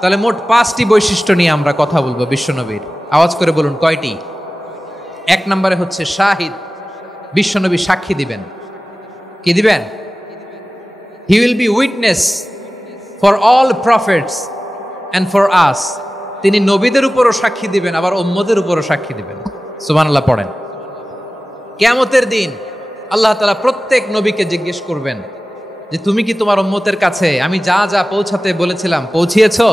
তাহলে মোট 5টি বৈশিষ্ট্য নিয়ে আমরা কথা বলবো বিশ্বনবীর। আওয়াজ করে বলুন কয়টি? 1 নম্বরে হচ্ছে শাহিদ, বিশ্বনবী সাক্ষী দিবেন। কি দিবেন? He will be witness for all prophets and for us. তিনি নবীদের উপরও সাক্ষী দিবেন, আবার উম্মতের উপরও সাক্ষী দিবেন। সুবহানাল্লাহ পড়েন। কিয়ামতের দিন আল্লাহ তাআলা প্রত্যেক নবীকে জিজ্ঞেস করবেন যে তুমি কি তোমার উম্মতের কাছে আমি যা যা পৌঁছাতে বলেছিলাম পৌঁছিয়েছো?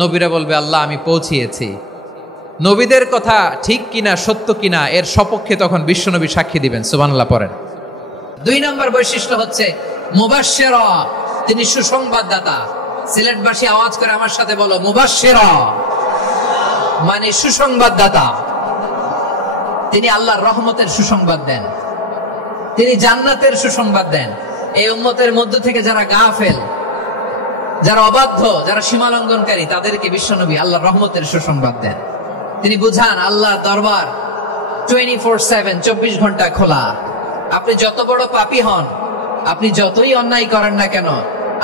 নবীরা বলবে আল্লাহ আমি পৌঁছিয়েছি। নবীদের কথা ঠিক কিনা সত্য কিনা এর সপক্ষে তখন বিশ্বনবী সাক্ষী দিবেন। সুবহানাল্লাহ পড়েন। 2 নম্বর বৈশিষ্ট্য হচ্ছে মুবাশশিরা, তিনি সুসংবাদদাতা। সিলেটবাসী আওয়াজ করে আমার সাথে বলো মুবাশশিরা, মানে সুসংবাদদাতা। তিনি আল্লাহর রহমতের সুসংবাদ দেন, তিনি জান্নাতের সুসংবাদ দেন। এই উম্মতের মধ্য থেকে যারা গাফেল, যারা অবাধ্য, যারা সীমালঙ্ঘনকারী, তাদেরকে বিশ্বনবী আল্লাহর রহমতের সুসংবাদ দেন। তিনি বুঝান আল্লাহর দরবার 24/7 24 ঘন্টা খোলা। আপনি যত বড় পাপী হন, আপনি যতই অন্যায় করেন না কেন,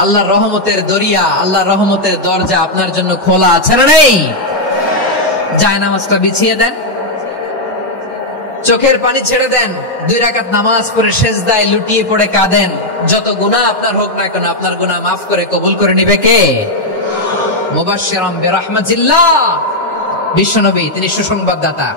আল্লাহর রহমতের দরিয়া, আল্লাহর রহমতের দরজা আপনার জন্য খোলা আছে না নেই? জায়নামাজটা বিছিয়ে দেন, চোখের পানি ছেড়ে দেন, 2 রাকাত নামাজ পড়ে সেজদায় লুটিয়ে পড়ে কাঁদেন। যত গুনাহ আপনার হোক না কেন, আপনার গুনাহ মাফ করে কবুল করে নিবে কে? মুবাশশিরাম বিরাহমাতিল্লাহ। বিশ্বনবী তিনি সুসংবাদদাতা।